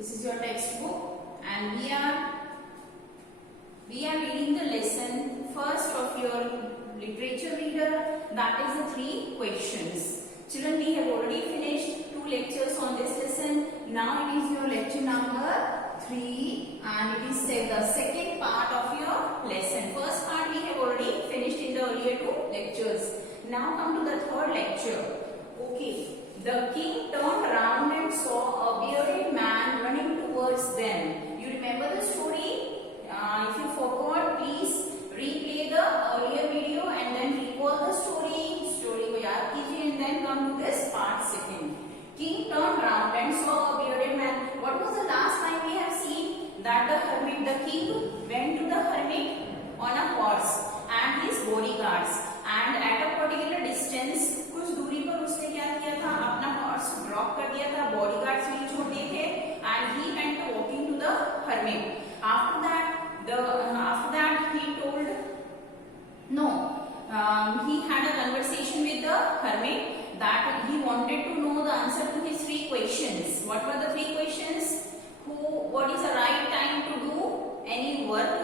This is your textbook, and we are reading the lesson first of your literature reader, that is the 3 questions. Children, we have already finished 2 lectures on this lesson. Now it is your lecture number 3, and it is the second part of your lesson. First part we have already finished in the earlier 2 lectures. Now come to the third lecture. Okay. The king turned around and saw a bearded man running towards them. You remember the story? If you forgot, please replay the earlier video and then recall the story. Story को याद कीजिए and then come to this part second. King turned around and saw a bearded man. What was the last time we have seen? That the king went to the hermit on a horse and his bodyguards, and at a particular distance, कुछ दूरी पर उसने क्या किया था? अपना horse drop कर दिया था, बॉडीगार्ड्स भी छोड़ दिए थे, and he went walking to the hermit. After that he told he had a conversation with the hermit that he wanted to know the answer to his 3 questions. What were the 3 questions? What is the right time to do any work?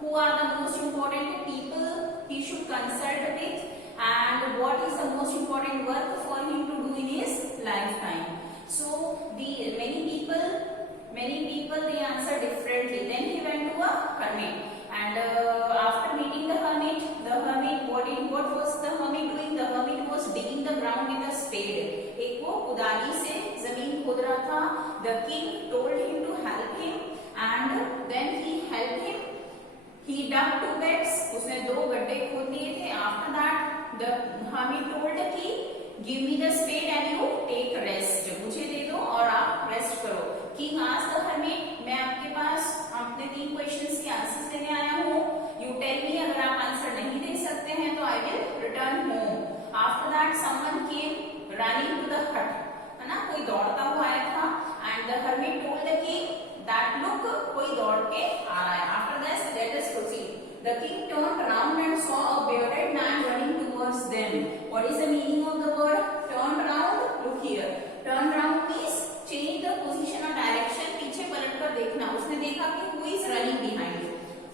Who are the most important people he should consult with? And what is the most important work for him to do in his lifetime? So many people they answer differently. Then he went to a hermit, and after meeting the hermit, what was the hermit doing? The hermit was digging the ground with a spade. एक वो कुदाली से जमीन खोद रहा था. The king told him to help him, and then he helped him. He dug 2 beds. उसने 2 गड्ढे खोद लिए थे. After that, the hermit told the king, give me the spade and you take rest. मुझे दे दो और आप रेस्ट करो. King asked the hermit, मैं आपके पास अपने 3 क्वेश्चंस के आंसर्स देने आया हूँ. You tell me, अगर आप आंसर नहीं दे सकते हैं तो I will return home. After that, someone came running to the hut. है ना, कोई दौड़ता हुआ आया था. And the hermit told the king that look, कोई दौड़ के आ रहा है. After this, let us proceed. The king turned around and saw a bearded man running towards them. What is the meaning of the word turn around? Look here. Turn around means change the position or direction. पीछे पलट कर देखना. उसने देखा कि who is running behind.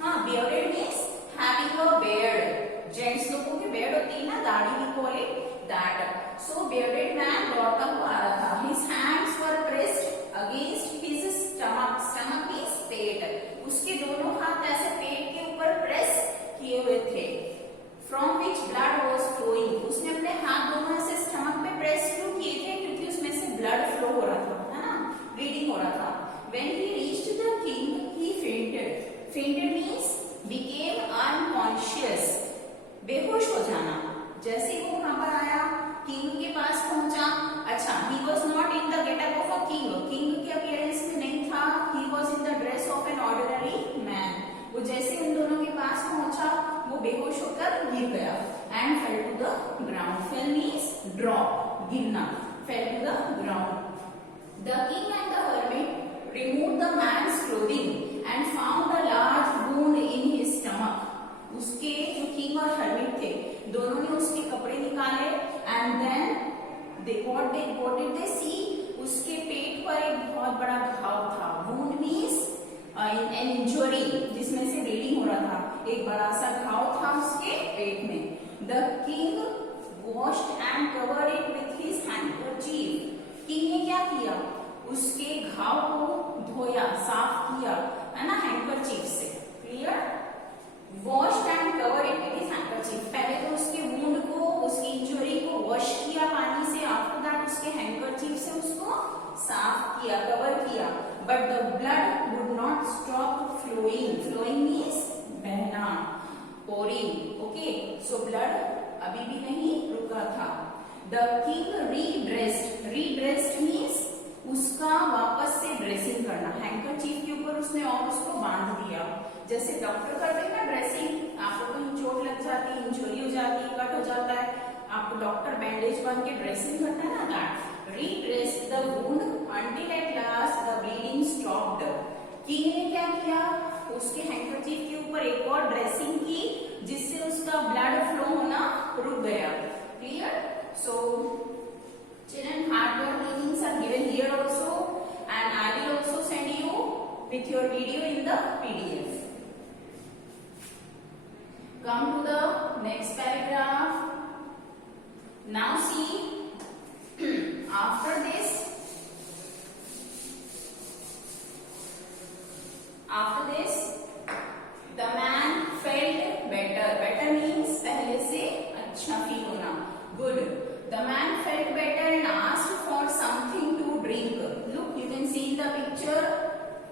हाँ, bearded means having a beard. Gents लोगों की beard होती है ना, दाढ़ी we call it that. So bearded man दौड़ता हुआ आ रहा था. His hands were pressed against his stomach. Stomach means पेट. उसके दोनों हाथ ऐसे पेट के ऊपर प्रेस किए हुए थे. From which blood was flowing. उसने अपने हाथ दोनों ऐसे स्टमक पे प्रेस क्यों किए थे? क्योंकि उसमें से ब्लड फ्लो हो रहा था, है ना, ब्लीडिंग हो रहा था. When he reached the king, he fainted. Fainted means became unconscious. बेहोश हो जाना. जैसे वो वहां पर आया, किंग के पास पहुंचा. अच्छा, he was not in the getup of a king. King के अपीयरेंस में नहीं था. He was in the dress of an ordinary man. वो जैसे उन दोनों के पास पहुंचा, वो बेहोश होकर गिर गया. And fell to the ground. Fell means drop, गिरना. Fell to the ground. The king and the hermit removed the man's clothing and found a large wound in his stomach. उसके जो किंग और hermit थे, दोनों ने उसके कपड़े निकाले. And then what did they see? उसके पेट पर एक बहुत बड़ा घाव था. Wound means an injury, जिसमें से ब्लीडिंग हो रहा था. एक बड़ा सा घाव था उसके पेट में. The king washed and covered it with his handkerchief. King ने क्या किया? उसके घाव को धोया, साफ किया, है ना, हैंकरचीफ से. Clear? Washed and covered it with his handkerchief. पहले तो उसके वुंड को, उसकी इंजरी को वॉश किया पानी से. आफ्टर दैट उसके हैंकरचीफ से उसको साफ किया, कवर किया. But the blood would not stop flowing. Flowing means बहना, pouring. Okay, so blood अभी भी नहीं रुका था. The king redressed. Redressed means उसका वापस से ड्रेसिंग करना. हैंकरचीफ के ऊपर उसने और उसको बांध दिया. जैसे डॉक्टर करते हैं ना ड्रेसिंग. आपको कहीं चोट लग जाती है, इंजरी हो जाती है, कट हो जाता है, आपको डॉक्टर बैंडेज बांध के ड्रेसिंग करता है ना. That redressed the wound until at last the bleeding stopped. King ने क्या किया? उसके हैंकरचीफ के ऊपर एक और ड्रेसिंग की, जिससे उसका ब्लड फ्लो होना रुक गया. Clear? So children, hardware meanings are given here also, and I will also send Now see, after this the man felt better. Better means पहले से अच्छा फील होना, good. The man felt better and asked for something to drink. Look, you can see the picture.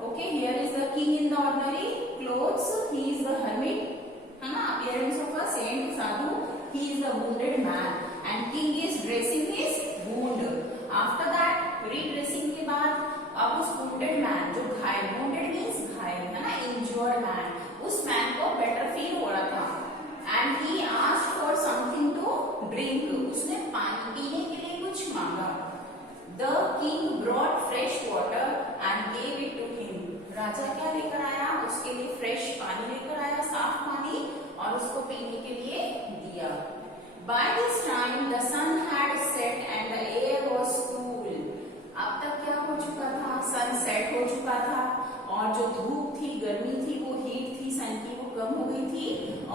Okay, here is the king in the ordinary clothes. He is the hermit. है ना, appearance of a saint sadhu. He is the wounded man and king is dressing his wound. After that, redressing के बाद अब उस wounded man जो घायल, wounded means घायल है ना, injured man, उस man को better feel हो रहा था and he asked for something to drink. उसने पानी पीने के लिए कुछ मांगा. The king brought fresh water and gave it to him. राजा क्या लेकर आया? उसके लिए फ्रेश पानी लेकर आया, साफ पानी, और उसको पीने के लिए दिया. By this time the sun had set and the air was cool. अब तक क्या हो चुका था? सन सेट हो चुका था और जो धूप थी, गर्मी थी, वो हीट थी सन की, वो कम हो गई थी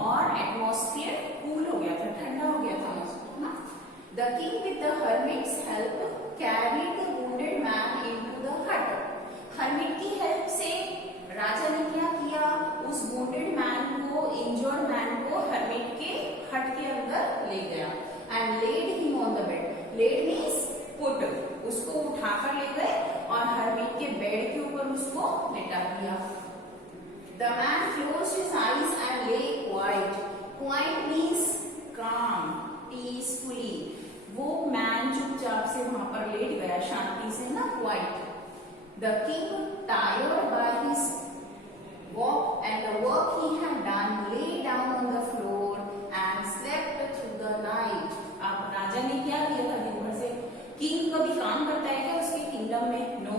और एटमॉस्फेयर कूल हो गया था, ठंडा हो गया था ना. The king with the hermit's help carried the wounded man into the hut. hermit की हेल्प से राजा ने क्या किया? उस wounded man को, injured man को hermit के हट के अंदर ले गया and laid him on the bed. laid means put. उसको उठाकर ले गए और hermit के बेड के ऊपर उसको लेटा दिया. The man closed his eyes and lay quiet. Quiet means calm, peacefully. वो man चुपचाप से वहां पर लेट गया, शांति से ना, quiet. The king, tired by his walk and the work he had done, lay down on the floor and slept through the night. अब राजा ने क्या किया था दिन भर से? किंग कभी काम करता है क्या उसके किंगडम में? नो.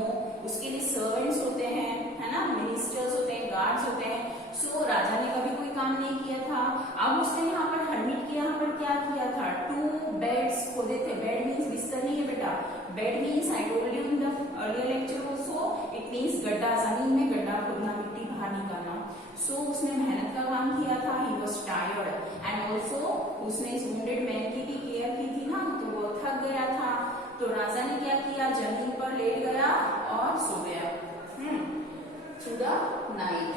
उसके लिए सर्वेंट्स होते हैं, है ना, मिनिस्टर्स होते हैं, गार्ड्स होते हैं. सो राजा ने कभी कोई काम नहीं किया था. अब उसने यहाँ पर हर्मिट के यहाँ पर क्या किया था? 2 बेड्स खोदे थे. बेड मीन्स बिस्तर नहीं है बेटा. Bed means I told you in the earlier lecture also, it means गड्ढा, जमीन में गड्ढा खोदना, मिट्टी बाहर निकालना. सो उसने मेहनत का काम किया था. He was tired and also उसने इस वुंडेड मैन की भी केयर की थी ना, तो वो थक गया था. तो राजा ने क्या किया? जमीन पर लेट गया और सो गया through the night.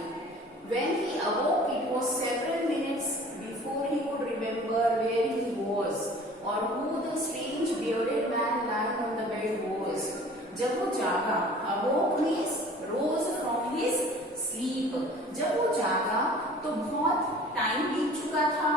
When he awoke, it was several minutes before he could remember where he was or who the strange bearded man lying on the bed was. जब वो जागा, awoke means rose from his sleep. जब वो जागा तो बहुत time बीत चुका था,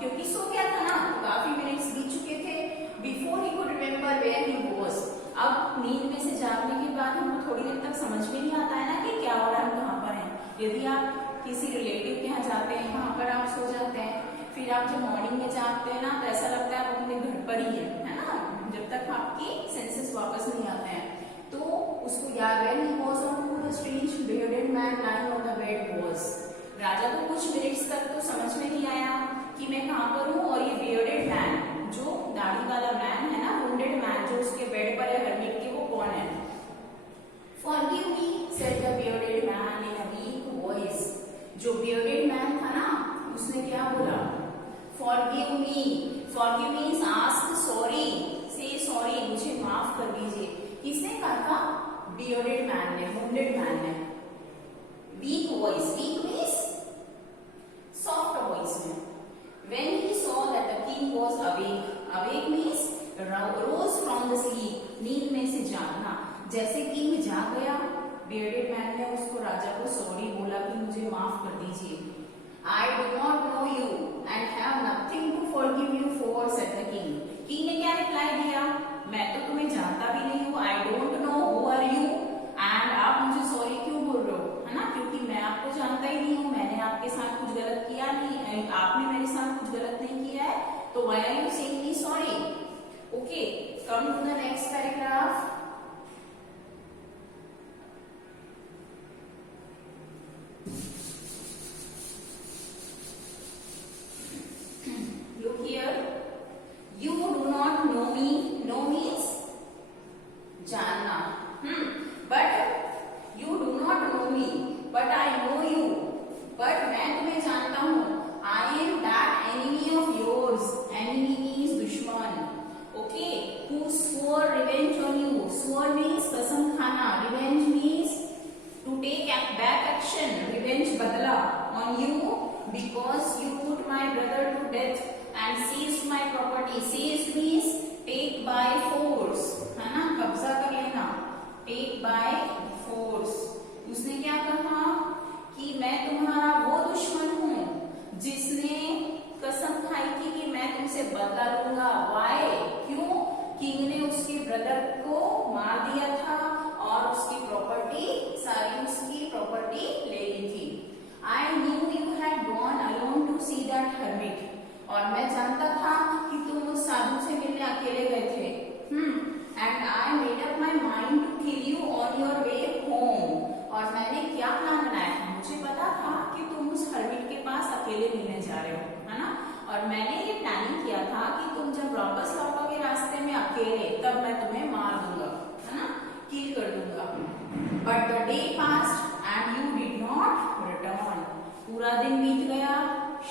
क्योंकि सो गया था ना, तो काफी मिनट्स बीत चुके थे. Before he could remember where he was. अब नींद में से जागने के बाद हमको थोड़ी देर तक समझ में नहीं आता है ना कि क्या हो रहा है, हम कहाँ पर हैं. यदि आप किसी रिलेटिव के यहाँ जाते हैं, वहां पर आप सो जाते हैं, फिर आप जब मॉर्निंग में जागते हैं ना, तो ऐसा लगता है आप अपने घर पर ही है ना, जब तक आपकी सेंसेस वापस नहीं आते हैं. तो उसको याद है, he was on who the strange bearded man lying on the bed was. राजा को कुछ मिनट्स तक तो समझ में नहीं आया कि मैं कहाँ पर हूँ, और ये bearded man, जो दाढ़ी वाला मैन है ना, wounded man जो उसके बेड पर है hermit के, वो कौन है? Forgive me, said the bearded man in a weak voice. जो bearded man था ना, उसने क्या बोला? Forgive me. Forgive means ask sorry. Say sorry. मुझे माफ कर दीजिए. किसने कहा था? Bearded man ने, wounded man ने. Weak voice. Weak means soft voice में. When he saw that the king was awake. Awake means rose from the sleep. नींद में से जागना. जैसे किंग जाग गया, bearded man ने उसको, राजा को सॉरी बोला कि मुझे माफ कर दीजिए. I do not know you and have nothing to forgive you for, said the king. King ने क्या रिप्लाई दिया? मैं तो तुम्हें जानता भी नहीं हूँ. I don't know who are you and आप मुझे सॉरी क्यों बोल रहे हो, है ना, क्योंकि मैं आपको जानता ही नहीं हूँ, मैंने आपके साथ कुछ गलत किया नहीं, आपने मेरे साथ कुछ गलत नहीं किया है, तो why are you saying me sorry? Okay, come to the next paragraph. Look here. You do not know me. Know means जानना. But you do not know me. But I know you. But मैं तुम्हें जानता हूँ. I am that enemy of yours. Enemy means दुश्मन. swore means कसम खाना, revenge means to take back action, revenge बदला on you because you put my brother to death and seized my property. Seized means take by force, है ना, कब्जा कर लेना, take by force. उसने क्या कहा कि मैं तुम्हारा वो दुश्मन हूँ जिसने कसम खाई थी कि मैं तुमसे बदला लूंगा. वाई, क्यों? किंग ने उसके ब्रदर को मार दिया था और उसकी प्रॉपर्टी, सारी उसकी प्रॉपर्टी ले ली थी. I knew you had gone alone to see that hermit. और मैं जानता था कि तुम उस साधु से मिलने अकेले गए थे. And I made up my mind to kill you on your way home. और मैंने क्या प्लान बनाया था, मुझे पता था कि तुम उस हर्मिट के पास अकेले मिलने जा रहे हो, है ना. और मैंने ये प्लानिंग किया था कि तुम जब वापस लौटोगे रास्ते में अकेले, तब मैं तुम्हें मार दूंगा, है ना, किल कर दूंगा. But the day passed and you did not return. पूरा दिन बीत गया,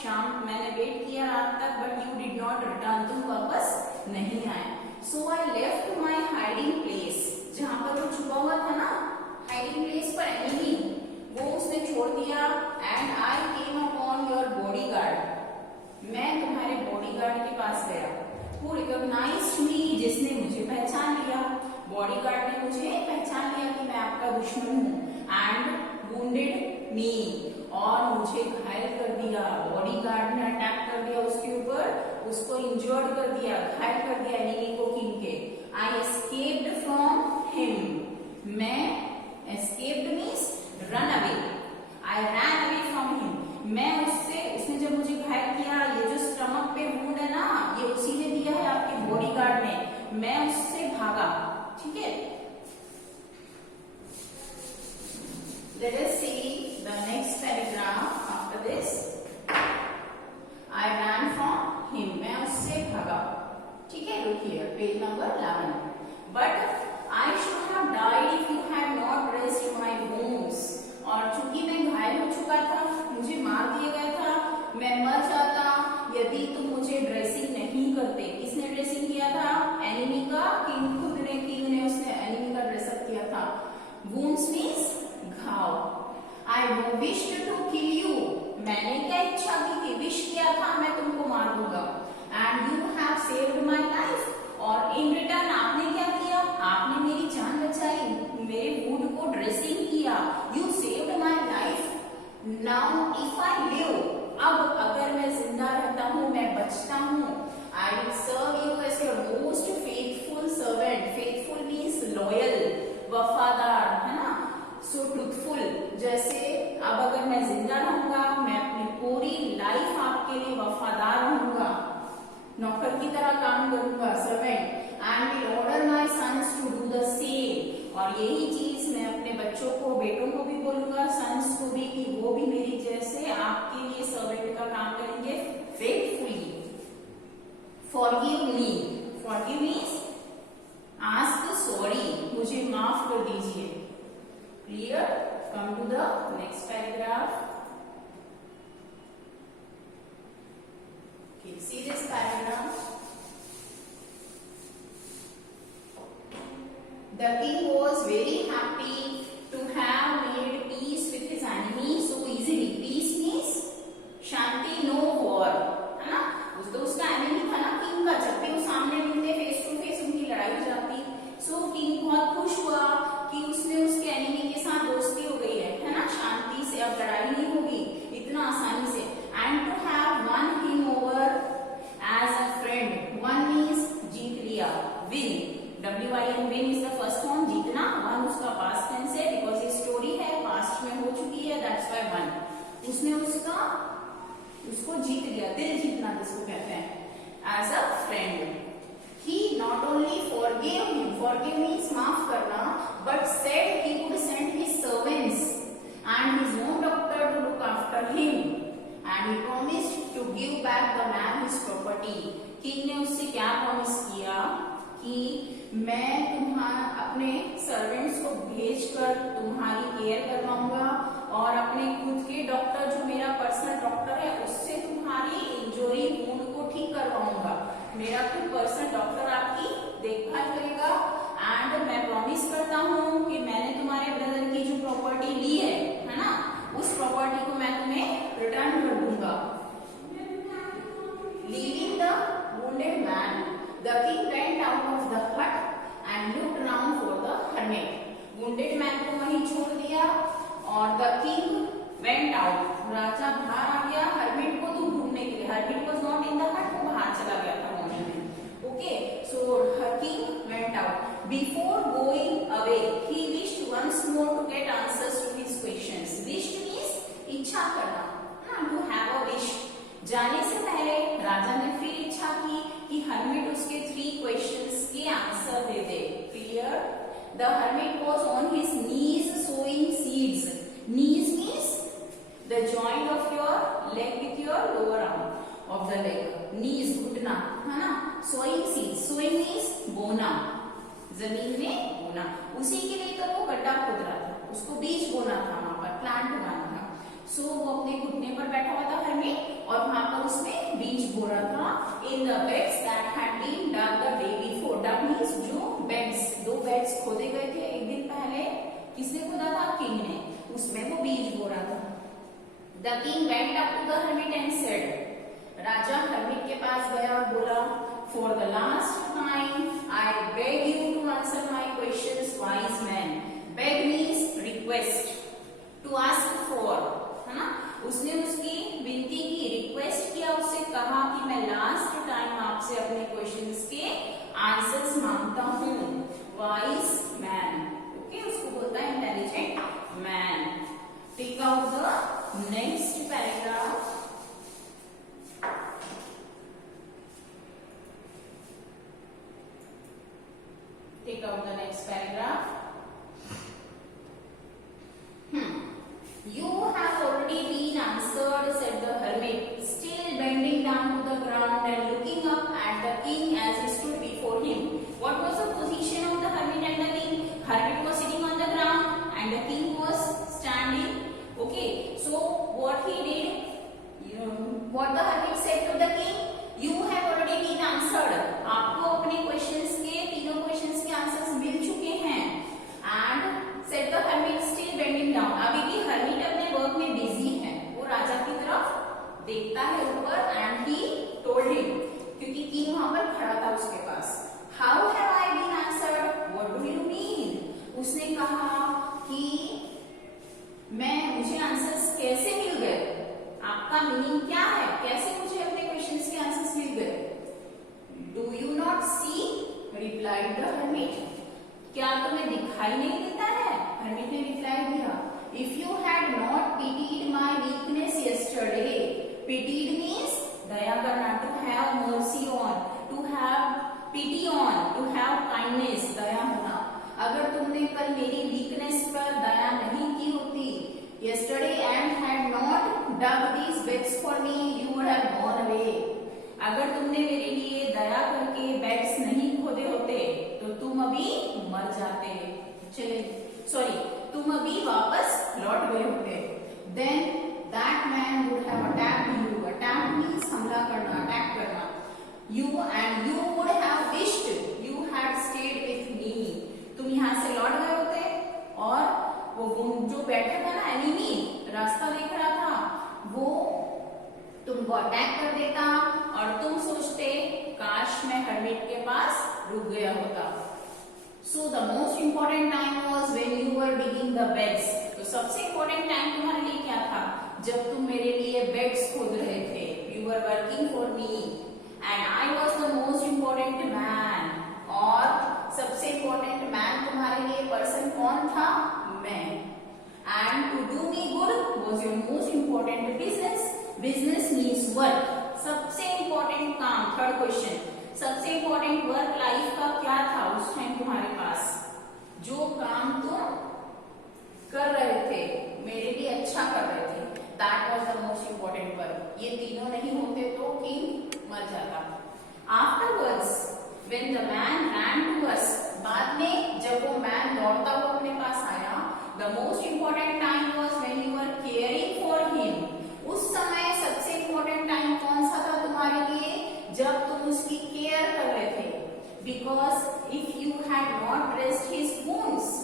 शाम मैंने वेट किया रात तक, but you did not return, तुम वापस नहीं आए. So I left my hiding place. जहां पर वो छुपा हुआ था ना, हाइडिंग प्लेस पर एनिमी, वो उसने छोड़ दिया. And I came upon your bodyguard. मैं तुम्हारे बॉडीगार्ड के पास गया. Who recognized me, जिसने मुझे पहचान लिया. बॉडीगार्ड ने मुझे पहचान लिया कि मैं आपका दुश्मन हूँ. एंड wounded me, और मुझे घायल कर दिया. बॉडीगार्ड ने अटैक कर दिया उसके ऊपर, उसको इंजर्ड कर दिया, घायल कर दिया एनिमी को, किंग के. आई एस्केप्ड फ्रॉम हिम. मैं, escaped means run away. I ran away from him. मैं उससे, उसने जब मुझे घायल किया, ये जो स्टमक पे वुंड है ना, ये उसी ने दिया है, आपके बॉडीगार्ड ने. मैं उससे भागा. ठीक है. Let us see the next paragraph after this. I ran from him. मैं उससे भागा. ठीक है, look here, page number 11. But I should have died if you had not dressed my wounds. और चूंकि मैं घायल हो चुका था, मुझे मार दिया गया था, मैं मर जाता यदि तुम मुझे ड्रेसिंग नहीं करते. किसने ड्रेसिंग किया था? एनिमी का. किंग खुद ने, किंग ने उसने एनिमी का ड्रेसअप किया था. वुंड्स मीन्स घाव. I wished to kill you. मैंने क्या इच्छा की थी, विश किया था मैं तुमको मार दूंगा. And you have saved my life. और इन रिटर्न आपने क्या किया? आपने मेरी जान बचाई, मेरे वुड को ड्रेसिंग किया. You saved my life. Now if I live, अब अगर मैं जिंदा रहता हूँ, मैं बचता हूँ, I will serve you as your most faithful servant. Faithful means loyal, वफादार, है ना. So truthful. जैसे अब अगर मैं जिंदा रहूंगा, मैं अपनी पूरी लाइफ आपके लिए वफादार रहूंगा, नौकर की तरह काम करूंगा, servant. And will order my sons to do the same. और यही चीज मैं अपने बच्चों को, बेटों को भी बोलूंगा, सन्स को भी, कि वो भी मेरी जैसे आपके लिए सर्वेंट का काम करेंगे faithfully. Forgive me. Forgive means ask sorry, मुझे माफ कर दीजिए. Clear? Come to the next paragraph. See this paragraph. The king was very happy to have made peace with his enemy so easily. Peace means Shanti, no war, है ना. तो उसका enemy था ना किंग का, जब भी वो सामने मिलते फेस टू फेस उनकी लड़ाई हो जाती. सो किंग बहुत खुश हुआ कि उसने उसके एनिमी के साथ दोस्ती हो गई है ना. शांति से अब लड़ाई नहीं होगी इतना आसानी से. And to have won him over as a friend. One means जीत लिया, win. W-I-N, win is the first form, जीतना. One उसका past tense है, because ये story है, past में हो चुकी है, that's why one. उसने उसको जीत लिया, दिल जीतना जिसको कहते हैं, as a friend. He not only forgave him, forgive means माफ करना, but said he would send his servants and his own doctor to look after him. And he promised to give back the man his property. King ने उससे क्या promise किया कि मैं अपने servants को भेजकर तुम्हारी केयर करवाऊंगा और अपने खुद के डॉक्टर, जो मेरा पर्सनल डॉक्टर है, उससे तुम्हारी इंजरी वुंड को ठीक करवाऊंगा. मेरा खुद पर्सनल डॉक्टर आपकी देखभाल करेगा. एंड मैं promise went out of the hut and looked around for the hermit. Wounded man को वहीं छोड़ दिया और the king went out. राजा बाहर आ गया hermit को तो ढूंढने के लिए. Hermit was not in the hut, वो बाहर चला गया था morning में. Okay, so her king went out. Before going away, he wished once more to get answers to his questions. Wished means इच्छा करना, हाँ, to have a wish. जाने से पहले राजा ने फिर इच्छा की कि हर्मिट उसके 3 क्वेश्चंस के आंसर दे दे. Clear? The hermit was on his knees sowing seeds. Knees means the joint of your leg with your lower arm of the leg. Knees घुटना, है ना. सोइंग सीड्स, सोइंग मींस बोना, जमीन में बोना. उसी के लिए तो वो गड्ढा खोद रहा था, उसको बीज बोना था, वहां पर प्लांट उगाना था. सो वो अपने घुटने पर बैठा हुआ था हर्मिट और वहां पर उसने बीज बो रहा था in the beds that had been dug the day before. Dug means जो बेड्स, 2 बेड्स खोदे गए थे एक दिन पहले. किसने खोदा था? किंग ने. उसमें वो बीज बो रहा था. The king went up to the hermit and said. राजा हर्मिट के पास गया और बोला, for the last time I beg you to answer my questions wise man. Beg means request, to ask for, है ना. उसने उसकी विनती की, रिक्वेस्ट किया, उससे कहा कि मैं लास्ट टाइम आपसे अपने क्वेश्चंस के आंसर्स मांगता हूँ. Wise man. ओके, उसको बोलता है intelligent man. Take out the next paragraph. Take out the next paragraph. You have already been answered, said the hermit, still bending down to the ground and looking up at the king as he stood before him. What was the position of the hermit and the king? Hermit was sitting on the ground and the king was standing. Okay, so what he did, what the hermit said to the king, you have already been answered. आपको अपने questions के, तीनों questions के answers मिल चुके हैं. And said the hermit still bending down. अभी भी hermit अपने वर्क में बिजी है. वो राजा की तरफ देखता है ऊपर. and he told him, क्योंकि किंग वहां पर खड़ा था उसके पास. How have I been answered? What do you mean? उसने कहा कि मुझे आंसर्स कैसे मिल गए? आपका मीनिंग क्या है? कैसे मुझे अपने क्वेश्चंस के आंसर्स मिल गए? Do you not see? replied the hermit. क्या तुम्हें दिखाई नहीं देता है? हर्मिट ने रिप्लाई दिया. If you had not pitied my weakness yesterday, pitied means दया करना, to have mercy on, to have pity on, to have kindness, दया होना. अगर तुमने कल मेरी वीकनेस पर दया नहीं की होती, yesterday and had not dug these beds for me, you would have gone away. अगर तुमने मेरे लिए दया करके बेड्स नहीं खोदे होते तो तुम अभी मर जाते. चलिए, सॉरी, तुम अभी वापस लौट गए होते. Then that man would have attacked you. Attack means हमला करना, अटैक करना. You and you would have wished you had stayed with me. तुम यहाँ से लौट गए होते और वो जो बैठा था ना, एनिमी, रास्ता देख रहा था, वो तुमको अटैक कर देता और तुम सोचते काश मैं हर्मिट के पास रुक गया होता. So the most important time was when you were digging the beds. तो सबसे इंपॉर्टेंट टाइम तुम्हारे लिए क्या था? जब तुम मेरे लिए बेड्स खोद रहे थे. You were working for me and I was the most important man. और सबसे इंपॉर्टेंट मैन तुम्हारे लिए पर्सन कौन था? मैं. And to do me good was your most important business. Business means work. सबसे इंपॉर्टेंट काम, थर्ड क्वेश्चन, सबसे इंपॉर्टेंट वर्क लाइफ का क्या था उस टाइम तुम्हारे पास? जो काम तुम कर रहे थे, मेरे लिए अच्छा कर रहे थे, that was the most important work. ये तीनों नहीं होते तो किंग मर जाता. Afterwards when the man ran to us, बाद में जब वो मैन दौड़ता हुआ अपने पास आया, the most important time was when you were caring for him. उस समय सबसे इंपॉर्टेंट टाइम कौन सा था तुम्हारे लिए? जब तुम उसकी केयर कर रहे थे. Because if you had not dressed his wounds,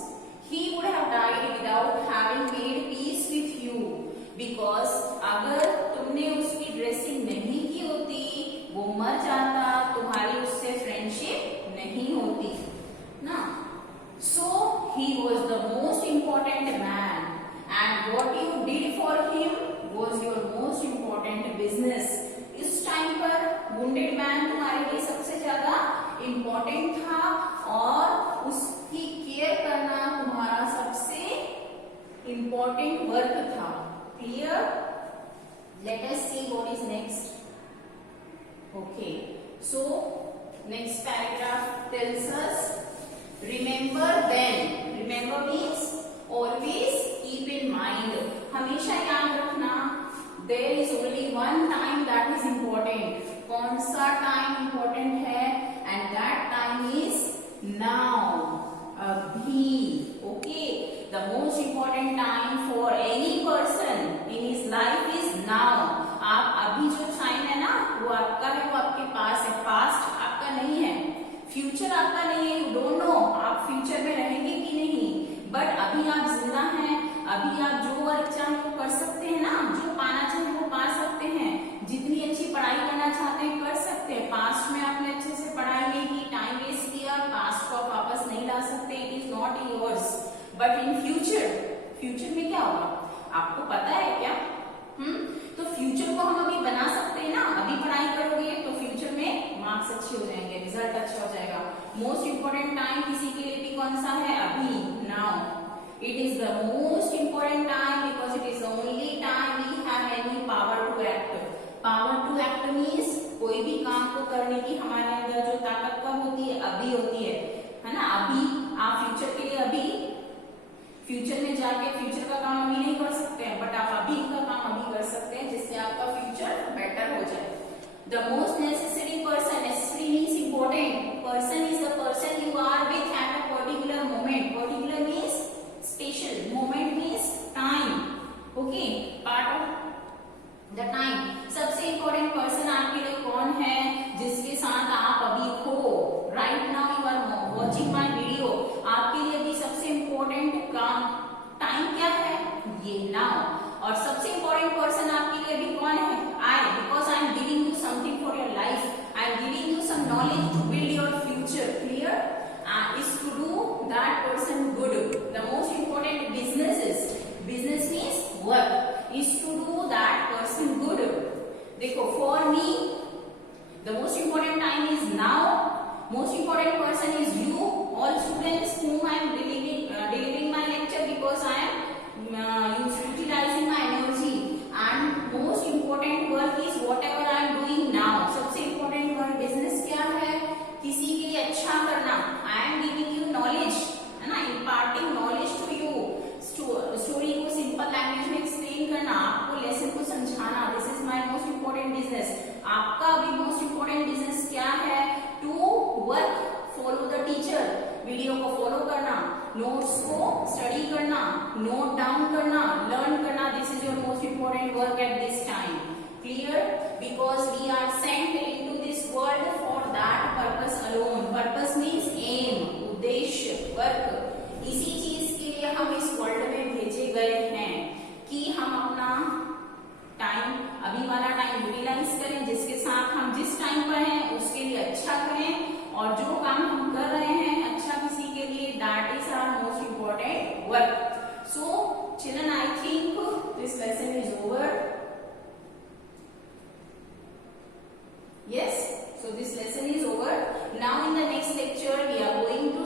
he would have died without having made peace with you. Because अगर तुमने उसकी ड्रेसिंग नहीं की होती, वो मर जाता, तुम्हारी उससे फ्रेंडशिप नहीं important man and what you did for him was your most important business. इस टाइम पर wounded man तुम्हारे लिए सबसे ज्यादा important था और उसकी केयर करना तुम्हारा सबसे important work था. Clear? Let us see what is next. Okay, so next paragraph tells us, remember then. Remember means always keep in mind. हमेशा याद रखना, there is only one time that is important. कौन सा time important है? And that time is now. अभी. Okay, the most important time for any person in his life is now. आप अभी जो टाइम है ना वो आपका है, वो आपके पास है. पास्ट आपका नहीं है, फ्यूचर आपका नहीं है. यू डोंट नो आप फ्यूचर में रहेंगे कि नहीं, बट अभी आप जिंदा हैं. अभी आप जो वर्क चाहे वो कर सकते हैं ना, जो पाना चाहे वो पा सकते हैं. जितनी अच्छी पढ़ाई करना चाहते हैं कर सकते हैं. पास्ट में आपने अच्छे से पढ़ाई नहीं की, टाइम वेस्ट किया, पास्ट को आप वापस नहीं ला सकते. It is not yours. But in future, future में क्या होगा आपको पता है क्या? तो फ्यूचर को हम अभी बना सकते हैं ना. अभी पढ़ाई करोगे तो फ्यूचर में मार्क्स अच्छे हो जाएंगे, रिजल्ट अच्छा हो जाएगा. मोस्ट इंपोर्टेंट टाइम किसी के लिए भी कौन सा है? अभी, now. It is the most important time because it is the only time we have any power to act. Power to act means कोई भी काम को करने की हमारे अंदर जो ताकत कब होती है? अभी होती है ना. अभी आप फ्यूचर के लिए अभी फ्यूचर में जाके फ्यूचर का काम अभी नहीं कर सकते हैं, बट आप अभी का काम अभी कर सकते हैं जिससे आपका फ्यूचर बेटर हो जाए. The most necessary person. Necessary means important. Person is the person you are with at a particular moment. Particular means special, moment means time. Okay, part of the time. सबसे important person आपके लिए कौन है? जिसके साथ आप अभी हो. Right now you are watching my video. आपके लिए अभी सबसे इंपॉर्टेंट काम टाइम क्या है? ये नाउ. और सबसे इंपॉर्टेंट पर्सन आपके लिए अभी कौन है? I. Because I am giving you something for your life. I am giving you some knowledge to build your future. Clear? is to do that person good. The most important business is, business means work, is to do that person good. देखो, for me the most important time is now. Most important person is you, all students whom I am delivering my lecture, because I am utilizing my energy. And most important work is whatever I am doing now. सबसे important work business क्या है? किसी के लिए अच्छा करना. I am giving you knowledge, है ना, imparting knowledge to you. Story को सिंपल लैंग्वेज में एक्सप्लेन करना, आपको लेसन को समझाना. This is my most important business. आपका भी मोस्ट इंपॉर्टेंट बिजनेस क्या है? To work, follow the teacher. Video को फॉलो करना, नोट्स को स्टडी करना, नोट डाउन करना, लर्न करना. This is your most important work at this time. Clear? Because we are sent into this world for that purpose alone. Purpose means aim, उद्देश्य, work. इसी चीज के लिए हम इस वर्ल्ड में भेजे गए हैं कि हम अपना टाइम, अभी वाला टाइम यूटिलाइज करें. जिसके साथ हम जिस टाइम पर हैं उसके लिए अच्छा करें, और जो काम हम कर रहे हैं अच्छा किसी के लिए, that is our most important work. So children, I think this lesson is over. Yes, so this lesson is over. Now in the next lecture we are going to